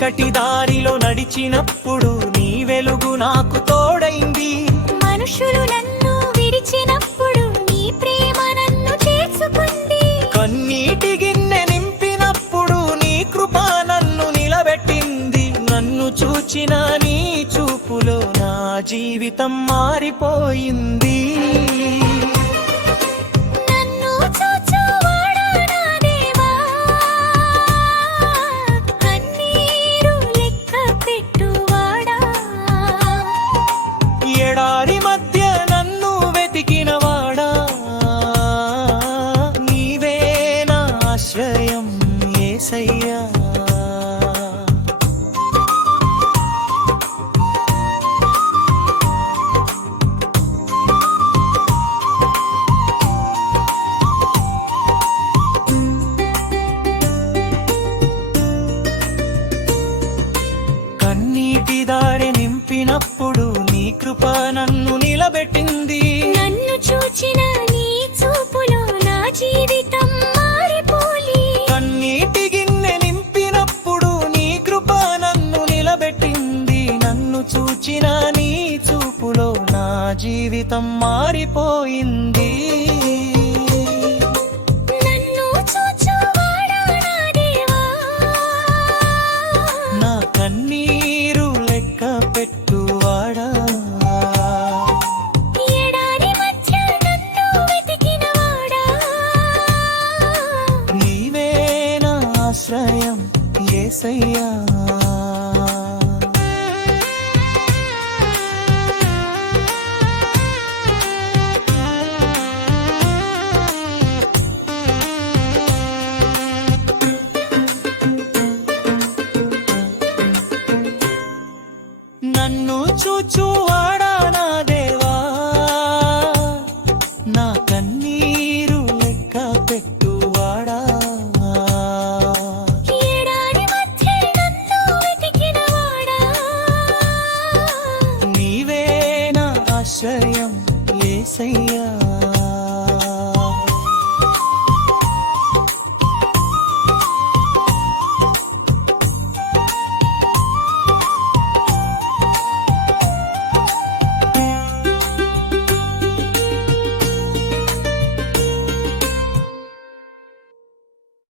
చీకటి దారిలో నడిచినప్పుడు నీ వెలుగు నాకు తోడైంది. మనుషులు నన్ను విడిచినప్పుడు నీ ప్రేమ నన్ను చేర్చుకుంది. కన్నీటి గిన్నె నింపినప్పుడు నీ కృప నన్ను నిలబెట్టింది. నన్ను చూచిన నీ చూపులో నా జీవితం మారిపోయింది. ఎడారి మధ్య నన్ను వెతికినవాడా, నీవే నా ఆశ్రయం యేసయ్యా. కన్నీటి దారి నింపినప్పుడు నీ కృప నన్ను నిలబెట్టింది. నన్ను చూచిన నీ చూపులో నా జీవితం మారిపోయి. కన్నీటి గిన్నె నింపినప్పుడు నీ కృప నన్ను నిలబెట్టింది. నన్ను చూచిన నీ చూపులో నా జీవితం మారిపోయింది. నా కన్నీరు లెక్క పెట్టువాడా, ఎడారి మధ్య నన్ను వెతికినవాడా, నీవే నా ఆశ్రయం యేసయ్యా.